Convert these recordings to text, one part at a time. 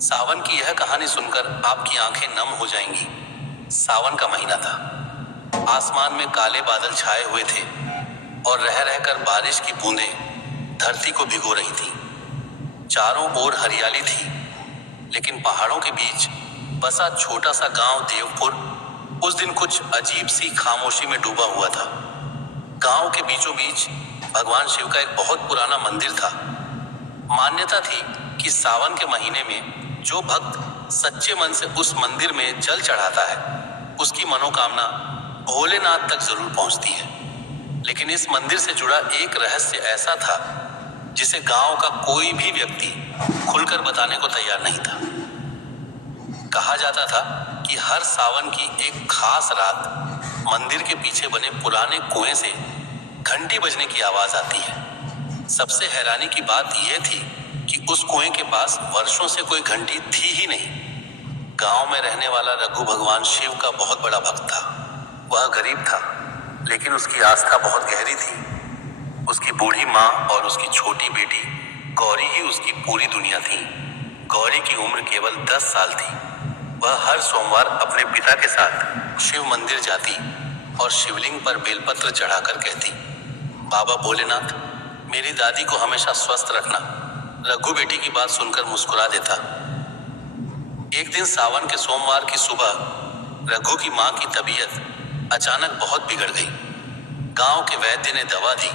सावन की यह कहानी सुनकर आपकी आंखें नम हो जाएंगी। सावन का महीना था। आसमान में काले बादल छाए हुए थे और रह रहकर बारिश की बूंदें धरती को भिगो रही थी। चारों ओर हरियाली थी, लेकिन पहाड़ों के बीच बसा छोटा सा गांव देवपुर उस दिन कुछ अजीब सी खामोशी में डूबा हुआ था। गांव के बीचों बीच भगवान शिव का एक बहुत पुराना मंदिर था। मान्यता थी कि सावन के महीने में जो भक्त सच्चे मन से उस मंदिर में जल चढ़ाता है, उसकी मनोकामना भोलेनाथ तक जरूर पहुंचती है। लेकिन इस मंदिर से जुड़ा एक रहस्य ऐसा था जिसे गांव का कोई भी व्यक्ति खुलकर बताने को तैयार नहीं था। कहा जाता था कि हर सावन की एक खास रात मंदिर के पीछे बने पुराने कुएं से घंटी बजने की आवाज आती है। सबसे हैरानी की बात यह थी कि उस कुएं के पास वर्षों से कोई घंटी थी ही नहीं। गांव में रहने वाला रघु भगवान शिव का बहुत बड़ा भक्त था। वह गरीब था, लेकिन उसकी आस्था बहुत गहरी थी। उसकी बूढ़ी माँ और उसकी छोटी बेटी गौरी ही उसकी पूरी दुनिया थी। गौरी की उम्र केवल 10 साल थी। वह हर सोमवार अपने पिता के साथ शिव मंदिर जाती और शिवलिंग पर बेलपत्र चढ़ाकर कहती, बाबा भोलेनाथ, मेरी दादी को हमेशा स्वस्थ रखना। रघु बेटी की बात सुनकर मुस्कुरा देता। एक दिन सावन के सोमवार की सुबह रघु की मां की तबीयत अचानक बहुत बिगड़ गई। गांव के वैद्य ने दवा दी,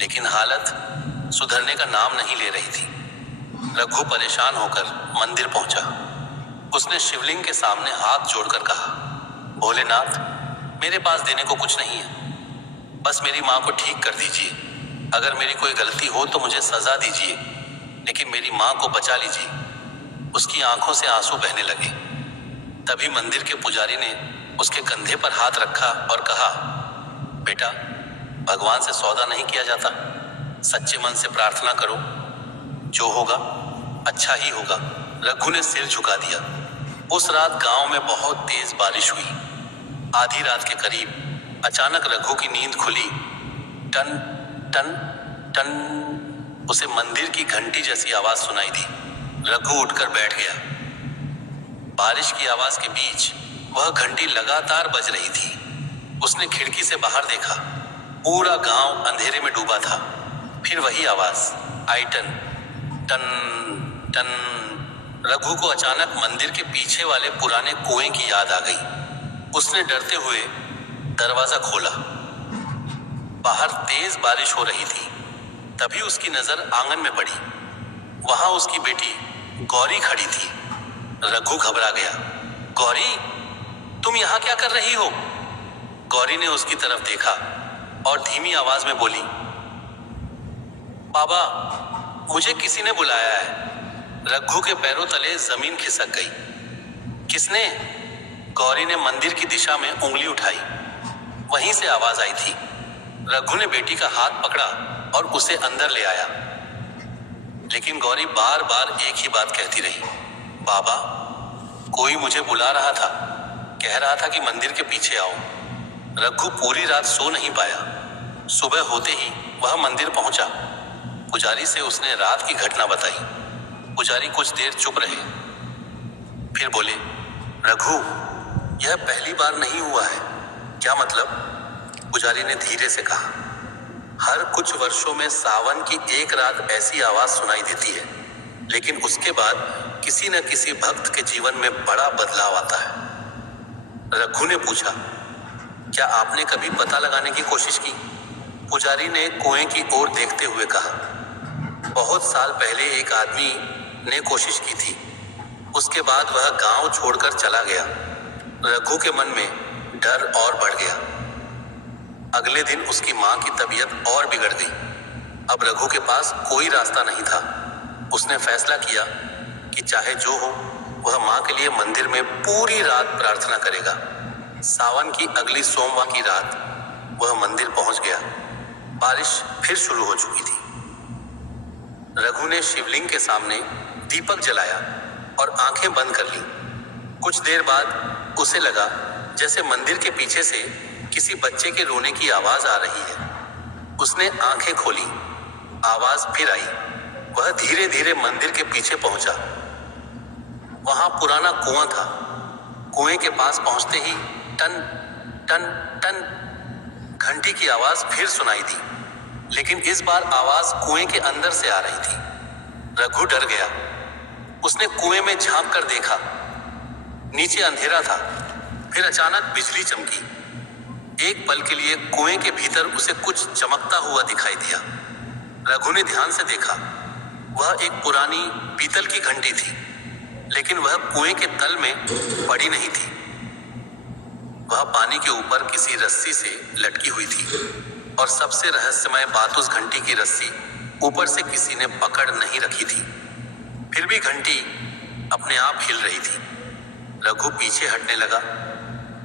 लेकिन हालत सुधरने का नाम नहीं ले रही थी। रघु परेशान होकर मंदिर पहुंचा। उसने शिवलिंग के सामने हाथ जोड़कर कहा, भोलेनाथ, मेरे पास देने को कुछ नहीं है, बस मेरी मां को ठीक कर दीजिए। अगर मेरी कोई गलती हो तो मुझे सजा दीजिए, लेकिन मेरी मां को बचा लीजिए। उसकी आंखों से आंसू बहने लगे। तभी मंदिर के पुजारी ने उसके कंधे पर हाथ रखा और कहा, बेटा, भगवान से सौदा नहीं किया जाता। सच्चे मन से प्रार्थना करो, जो होगा अच्छा ही होगा। रघु ने सिर झुका दिया। उस रात गांव में बहुत तेज बारिश हुई। आधी रात के करीब अचानक रघु की नींद खुली। टन टन टन उसे मंदिर की घंटी जैसी आवाज सुनाई दी। रघु उठकर बैठ गया। बारिश की आवाज के बीच वह घंटी लगातार बज रही थी। उसने खिड़की से बाहर देखा। पूरा गांव अंधेरे में डूबा था। फिर वही आवाज आई, टन टन टन। रघु को अचानक मंदिर के पीछे वाले पुराने कुएं की याद आ गई। उसने डरते हुए दरवाजा खोला। बाहर तेज बारिश हो रही थी। तभी उसकी नजर आंगन में पड़ी। वहां उसकी बेटी गौरी खड़ी थी। रघु घबरा गया। गौरी, तुम यहां क्या कर रही हो? गौरी ने उसकी तरफ देखा और धीमी आवाज में बोली, बाबा, मुझे किसी ने बुलाया है। रघु के पैरों तले जमीन खिसक गई। किसने? गौरी ने मंदिर की दिशा में उंगली उठाई। वहीं से आवाज आई थी। रघु ने बेटी का हाथ पकड़ा और उसे अंदर ले आया। लेकिन गौरी बार बार एक ही बात कहती रही, बाबा, कोई मुझे बुला रहा था, कह रहा था कि मंदिर के पीछे आओ। रघु पूरी रात सो नहीं पाया। सुबह होते ही वह मंदिर पहुंचा। पुजारी से उसने रात की घटना बताई। पुजारी कुछ देर चुप रहे, फिर बोले, रघु, यह पहली बार नहीं हुआ है। क्या मतलब? पुजारी ने धीरे से कहा, हर कुछ वर्षों में सावन की एक रात ऐसी आवाज सुनाई देती है, लेकिन उसके बाद किसी न किसी भक्त के जीवन में बड़ा बदलाव आता है। रघु ने पूछा, क्या आपने कभी पता लगाने की कोशिश की? पुजारी ने कुएं की ओर देखते हुए कहा, बहुत साल पहले एक आदमी ने कोशिश की थी। उसके बाद वह गांव छोड़कर चला गया। रघु के मन में डर और बढ़ गया। अगले दिन उसकी मां की तबीयत और बिगड़ गई। अब रघु के पास कोई रास्ता नहीं था। उसने फैसला किया कि चाहे जो हो, वह मां के लिए मंदिर में पूरी रात प्रार्थना करेगा। सावन की अगली सोमवार की रात वह मंदिर पहुंच गया। बारिश फिर शुरू हो चुकी थी। रघु ने शिवलिंग के सामने दीपक जलाया और आंखें बंद कर ली। कुछ देर बाद उसे लगा जैसे मंदिर के पीछे से किसी बच्चे के रोने की आवाज आ रही है। उसने आंखें खोली। आवाज फिर आई। वह धीरे धीरे मंदिर के पीछे पहुंचा। वहां पुराना कुआं था। कुएं के पास पहुंचते ही टन टन टन घंटी की आवाज फिर सुनाई दी, लेकिन इस बार आवाज कुएं के अंदर से आ रही थी। रघु डर गया। उसने कुएं में झांक कर देखा। नीचे अंधेरा था। फिर अचानक बिजली चमकी। एक पल के लिए कुएं के भीतर उसे कुछ चमकता हुआ दिखाई दिया। रघु ने ध्यान से देखा। वह एक पुरानी पीतल की घंटी थी, लेकिन वह कुएं के तल में पड़ी नहीं थी। वह पानी के ऊपर किसी रस्सी से लटकी हुई थी, और सबसे रहस्यमय बात, उस घंटी की रस्सी ऊपर से किसी ने पकड़ नहीं रखी थी। फिर भी घंटी अपने आप हिल रही थी। रघु पीछे हटने लगा।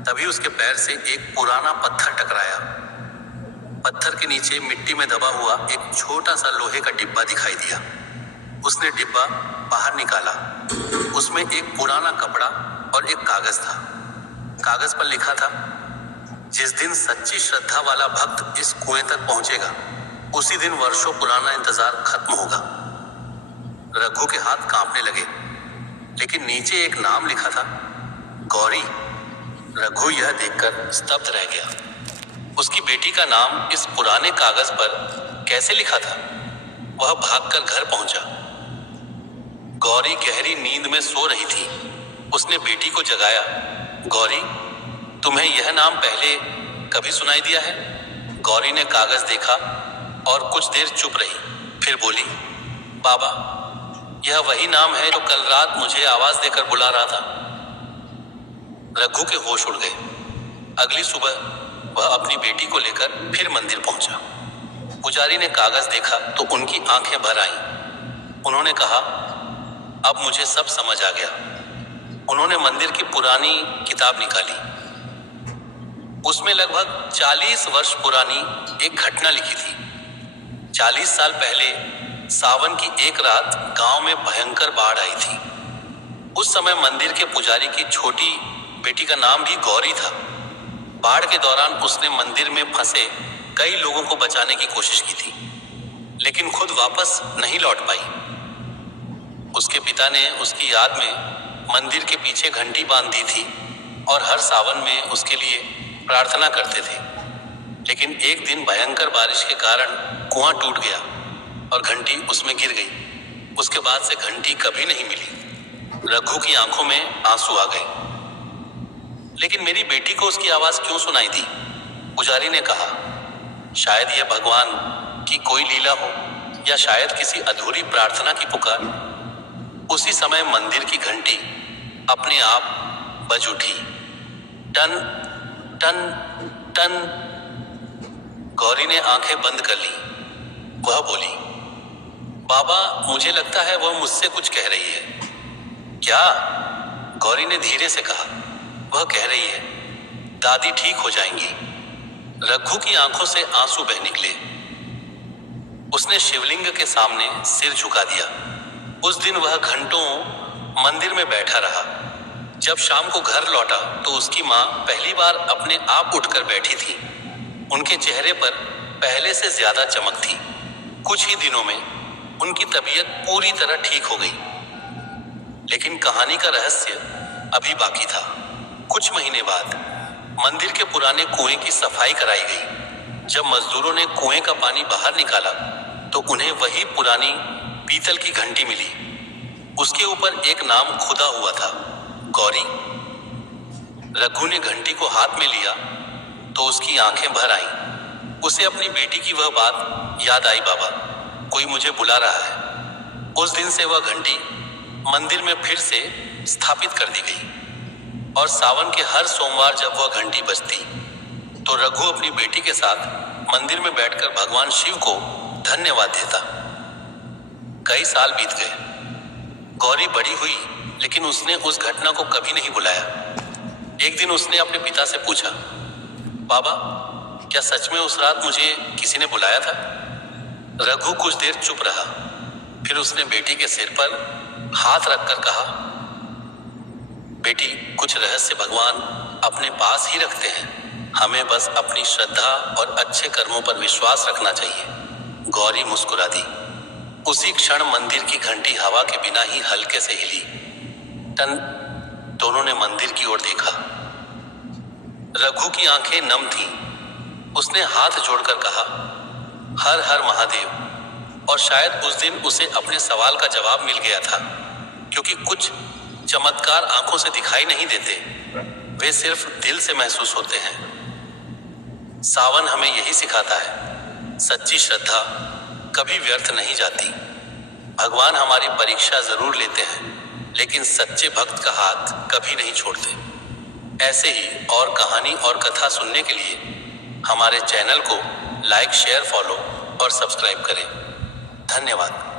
तभी उसके पैर से एक पुराना पत्थर टकराया। पत्थर के नीचे मिट्टी में दबा हुआ एक छोटा सा लोहे का डिब्बा दिखाई दिया। उसने डिब्बा बाहर निकाला। उसमें एक पुराना कपड़ा और एक कागज था। कागज पर लिखा था, जिस दिन सच्ची श्रद्धा वाला भक्त इस कुएं तक पहुंचेगा, उसी दिन वर्षों पुराना इंतजार खत्म होगा। रघु के हाथ कांपने लगे, लेकिन नीचे एक नाम लिखा था, गौरी। रघु यह देखकर स्तब्ध रह गया। उसकी बेटी का नाम इस पुराने कागज पर कैसे लिखा था? वह भागकर घर पहुंचा। गौरी गहरी नींद में सो रही थी। उसने बेटी को जगाया। गौरी, तुम्हें यह नाम पहले कभी सुनाई दिया है? गौरी ने कागज देखा और कुछ देर चुप रही। फिर बोली, बाबा, यह वही नाम है जो कल रात मुझे आवाज देकर बुला रहा था। रघु के होश उड़ गए। अगली सुबह वह अपनी बेटी को लेकर फिर मंदिर पहुंचा। पुजारी ने कागज देखा तो उनकी आंखें भर आईं। उन्होंने कहा, अब मुझे सब समझ आ गया। उन्होंने मंदिर की पुरानी किताब निकाली। उसमें लगभग 40 वर्ष पुरानी एक घटना लिखी थी। 40 साल पहले सावन की एक रात गांव में भयंकर बाढ़ आई थी। उस समय मंदिर के पुजारी की छोटी बेटी का नाम भी गौरी था। बाढ़ के दौरान उसने मंदिर में फंसे कई लोगों को बचाने की कोशिश की थी, लेकिन खुद वापस नहीं लौट पाई। उसके पिता ने उसकी याद में मंदिर के पीछे घंटी बांध दी थी और हर सावन में उसके लिए प्रार्थना करते थे। लेकिन एक दिन भयंकर बारिश के कारण कुआं टूट गया और घंटी उसमें गिर गई। उसके बाद से घंटी कभी नहीं मिली। रघु की आंखों में आंसू आ गए। लेकिन मेरी बेटी को उसकी आवाज क्यों सुनाई दी? पुजारी ने कहा, शायद यह भगवान की कोई लीला हो, या शायद किसी अधूरी प्रार्थना की पुकार। उसी समय मंदिर की घंटी अपने आप बज उठी। Ton ton ton. गौरी ने आंखें बंद कर ली। वह बोली, बाबा, मुझे लगता है वह मुझसे कुछ कह रही है। क्या? गौरी ने धीरे से कहा। वह कह रही है, दादी ठीक हो जाएंगी। रघु की आंखों से आंसू बह निकले। उसने शिवलिंग के सामने सिर झुका दिया। उस दिन वह घंटों मंदिर में बैठा रहा। जब शाम को घर लौटा तो उसकी माँ पहली बार अपने आप उठकर बैठी थी। उनके चेहरे पर पहले से ज्यादा चमक थी। कुछ ही दिनों में उनकी तबीयत पूरी तरह ठीक हो गई। लेकिन कहानी का रहस्य अभी बाकी था। कुछ महीने बाद मंदिर के पुराने कुएं की सफाई कराई गई। जब मजदूरों ने कुएं का पानी बाहर निकाला तो उन्हें वही पुरानी पीतल की घंटी मिली। उसके ऊपर एक नाम खुदा हुआ था, गौरी। रघु ने घंटी को हाथ में लिया तो उसकी आंखें भर आईं। उसे अपनी बेटी की वह बात याद आई, बाबा, कोई मुझे बुला रहा है। उस दिन से वह घंटी मंदिर में फिर से स्थापित कर दी गई और सावन के हर सोमवार जब वह घंटी बजती तो रघु अपनी बेटी के साथ मंदिर में बैठकर भगवान शिव को धन्यवाद देता। कई साल बीत गए। गौरी बड़ी हुई, लेकिन उसने उस घटना को कभी नहीं बुलाया। एक दिन उसने अपने पिता से पूछा, बाबा, क्या सच में उस रात मुझे किसी ने बुलाया था? रघु कुछ देर चुप रहा। फिर उसने बेटी के सिर पर हाथ रखकर कहा, बेटी, कुछ रहस्य भगवान अपने पास ही रखते हैं। हमें बस अपनी श्रद्धा और अच्छे कर्मों पर विश्वास रखना चाहिए। गौरी मुस्कुरा दी। उसी क्षण मंदिर की घंटी हवा के बिना ही हल्के से हिली। टन दोनों ने मंदिर की ओर देखा। रघु की आंखें नम थीं। उसने हाथ जोड़कर कहा, हर हर महादेव। और शायद उस दिन उसे अपने सवाल का जवाब मिल गया था, क्योंकि कुछ चमत्कार आंखों से दिखाई नहीं देते, वे सिर्फ दिल से महसूस होते हैं। सावन हमें यही सिखाता है, सच्ची श्रद्धा कभी व्यर्थ नहीं जाती। भगवान हमारी परीक्षा जरूर लेते हैं, लेकिन सच्चे भक्त का हाथ कभी नहीं छोड़ते। ऐसे ही और कहानी और कथा सुनने के लिए हमारे चैनल को लाइक, शेयर, फॉलो और सब्सक्राइब करें। धन्यवाद।